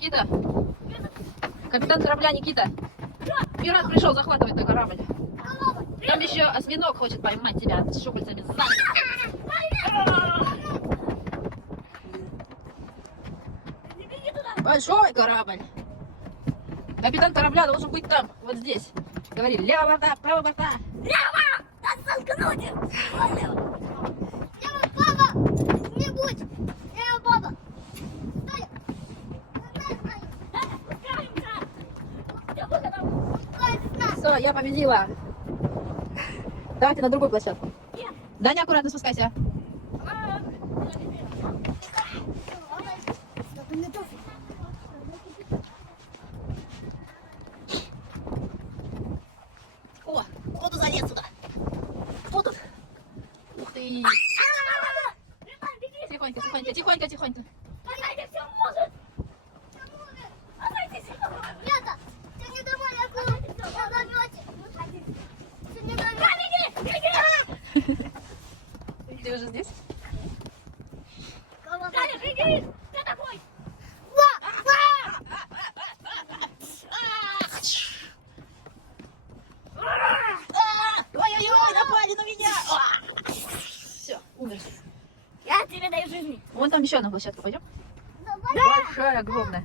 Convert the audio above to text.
Никита. Капитан корабля Никита. Пират пришел захватывать на корабль. Там еще осьминог хочет поймать тебя с щупальцами сзади. Большой корабль. Капитан корабля должен быть там, вот здесь. Говори, лево борта, право борта. Лево! Нас заткнуть! Лево, папа! Не будь! Лево, папа! Все, я победила. Давайте на другую площадку. Даня, аккуратно спускайся. О, кто-то залез сюда. Кто тут? Ух ты. Тихонько, тихонько, тихонько, тихонько. Ребята, ты не давай, я замете. Ты не замете. Ты уже здесь? Таня, беги! Кто такой? Ой-ой-ой, напали на меня! Все, умер. Я тебе даю жизни. Вон там еще одна площадка, пойдем? Давай. Большая, огромная.